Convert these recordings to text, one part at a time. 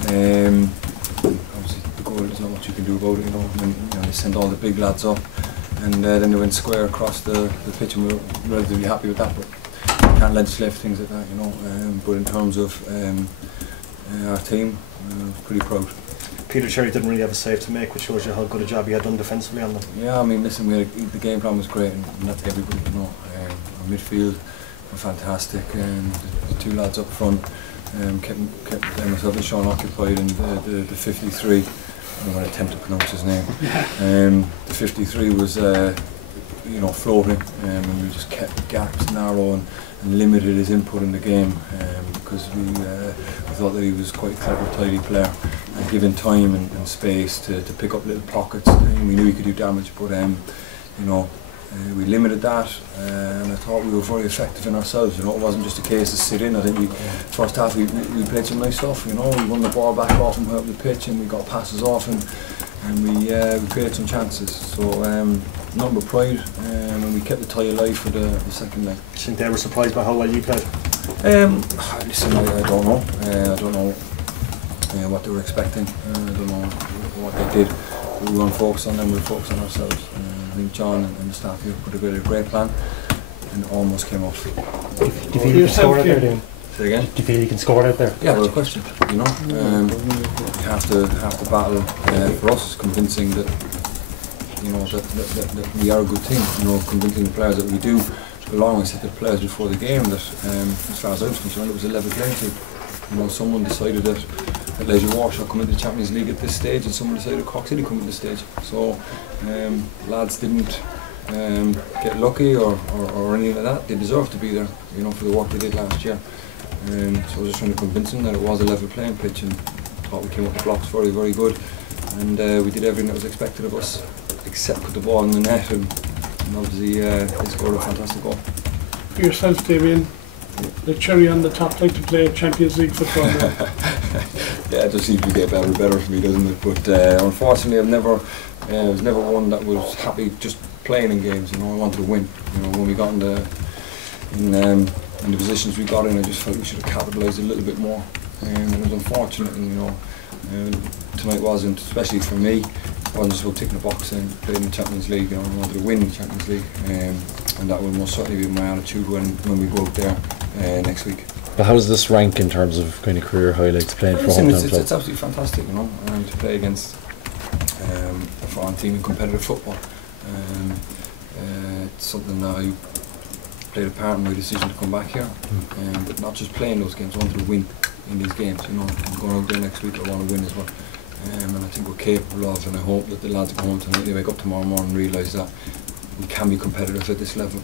Obviously the goal, there's not much you can do about it, you know. When, they sent all the big lads up, and then they went square across the pitch, and we were relatively happy with that. But you can't legislate things like that, you know. But in terms of our team, pretty proud. Peter Cherry didn't really have a save to make, which shows you how good a job he had done defensively on them. Yeah, I mean, listen, the game plan was great, and that's everybody, you know. Our midfield were fantastic, and the two lads up front kept myself and Sean occupied, and the 53, I don't want to attempt to pronounce his name. The 53 was floating, and we just kept the gaps narrow and limited his input in the game, because we thought that he was quite a clever, tidy player, and given time and space to pick up little pockets, we knew he could do damage. But we limited that, and I thought we were very effective in ourselves. You know, it wasn't just a case of sit in. I think first half we played some nice stuff. You know, we won the ball back off and up the pitch, and we got passes off, and we created some chances. So nothing but pride, and we kept the tie alive for the second leg. Do you think they were surprised by how well you played? Listen, I don't know. I don't know what they were expecting. I don't know what they did. We weren't focused on them. We were focused on ourselves. I think John and the staff here put together a great plan, and it almost came off. Do you feel you can score out there, Damien? Say again? Do you feel you can score out there? Yeah, without question. You know, you have to battle. For us, convincing that that we are a good team. You know, convincing the players that we do belong. I said to the players before the game that, as far as I was concerned, it was a level playing field. You know, someone decided that Legia Warsaw come into the Champions League at this stage, and someone decided Cork City come into this stage. So lads didn't get lucky or anything like that. They deserve to be there, you know, for the work they did last year. So I was just trying to convince them that it was a level playing pitch, and thought we came up the blocks very, very good, and we did everything that was expected of us, except put the ball in the net, and obviously they scored a fantastic goal. For yourself, Damien, the cherry on the top, like to play Champions League football. Yeah, it just seems to get better and better for me, doesn't it? But unfortunately, I was never one that was happy just playing in games. You know, I wanted to win. You know, when we got in the positions we got in, I just felt we should have capitalised a little bit more. And it was unfortunate, and tonight wasn't, especially for me, it wasn't just about ticking the box and playing the Champions League. You know, I wanted to win the Champions League, and that will most certainly be my attitude when we go out there next week. But how does this rank in terms of kind of career highlights playing for hometown club? It's absolutely fantastic, you know, to play against a foreign team in competitive football. It's something that I played a part in my decision to come back here, but not just playing those games. I wanted to win in these games. You know, I'm going out there next week. I want to win as well, and I think we're capable of. And I hope that the lads go home tonight, they wake up tomorrow morning and realise that we can be competitive at this level.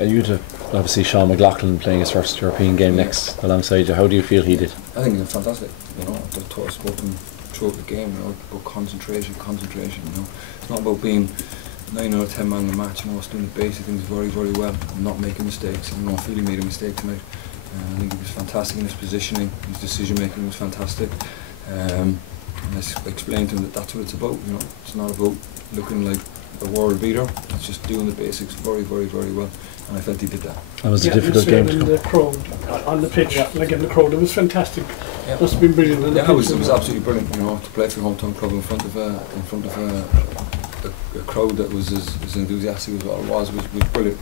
You'd obviously Sean McLaughlin playing his first European game next alongside you. How do you feel he did? I think it's fantastic. You know, I've spoken throughout the game. You know, about concentration. You know, it's not about being 9 or 10 man in the match. You know, it's doing the basic things very, very well and not making mistakes. And I feel he made a mistake tonight. I think he was fantastic in his positioning. His decision making was fantastic. And I explained to him that that's what it's about. You know, it's not about looking like a world beater. It's just doing the basics very, very, very well, and I felt he did that. That was a difficult game to come. The crowd on the pitch, like in the crowd, it was fantastic. Yeah. Must have been brilliant. Yeah, it was absolutely brilliant. You know, to play for a hometown club in front of a crowd that was as enthusiastic as what it was brilliant.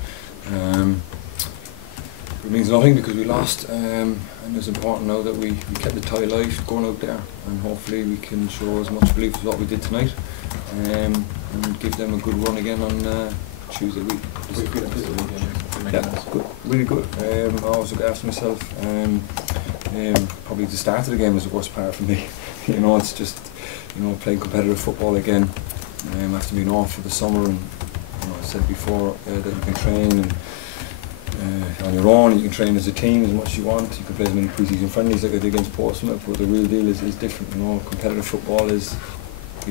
It means nothing because we lost, and it's important now that we kept the tie alive going out there, and hopefully we can show as much belief as what we did tonight, and give them a good run again on Tuesday week. Yeah, good, really good. I always look after myself. Probably the start of the game was the worst part for me. You know, it's just, you know, playing competitive football again after being off for the summer, and I said before that you can train and on your own, you can train as a team as much as you want, you can play as many pre-season friendlies like I did against Portsmouth, but the real deal is different. You know, competitive football is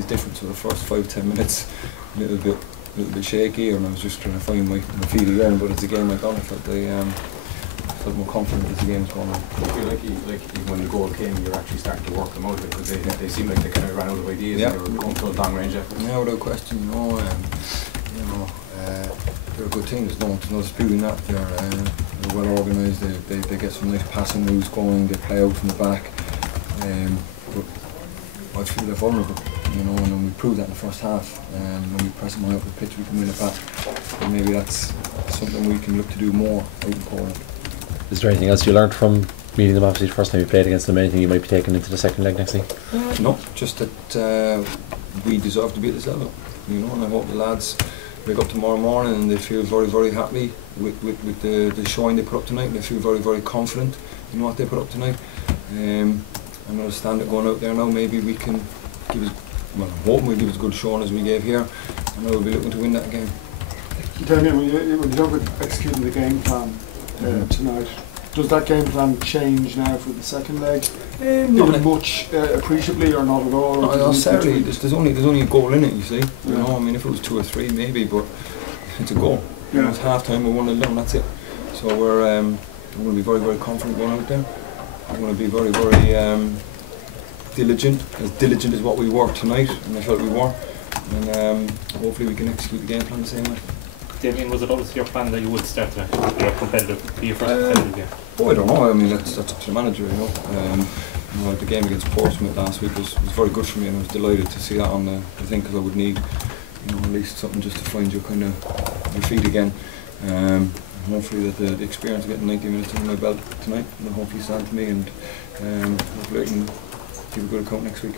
different. So the first 5-10 minutes a little bit shaky, and I was just trying to find my feet again, but as the game went on I felt more confident as the game was going on. I feel like when the goal came you were actually starting to work them out, because they seemed like they kind of ran out of ideas. Yeah. And they were going to those long range efforts. Yeah, without question. You know, they're a good team, there's no disputing that. They're well organised, they get some nice passing moves going, they play out from the back. But I feel they're vulnerable, you know, and we proved that in the first half. When we press them high up the pitch, we can win it back. And maybe that's something we can look to do more out in Poland. Is there anything else you learned from meeting them? Obviously, the first time you played against them, anything you might be taking into the second leg next week? No, just that we deserve to be at this level, you know, and I hope the lads wake up tomorrow morning and they feel very, very happy with the showing they put up tonight. They feel very, very confident in what they put up tonight. I'm going to stand it going out there now. Maybe we can give us, well, I'm hoping we give us a good showing as we gave here, and I will be looking to win that game. Damien, when you talk about executing the game plan tonight, does that game plan change now for the second leg? Not much appreciably or not at all? No, certainly. There's only a goal in it, you see. You know, I mean, if it was 2 or 3 maybe, but it's a goal. You know, it's half time, we're 1-0 down, that's it. So we're going to be very, very confident going out there. We're going to be very, very diligent as what we were tonight, and I felt we were. And hopefully we can execute the game plan the same way. Damien, was it always your plan that you would start to be your first competitive game? Oh, I don't know. I mean, that's up to the manager, you know. You know, the game against Portsmouth last week was very good for me, and I was delighted to see that on the thing, because I would need, you know, at least something just to find you kind of your feet again. Hopefully that the experience of getting 90 minutes under my belt tonight will hopefully stand to me, and hopefully I can give a good account next week.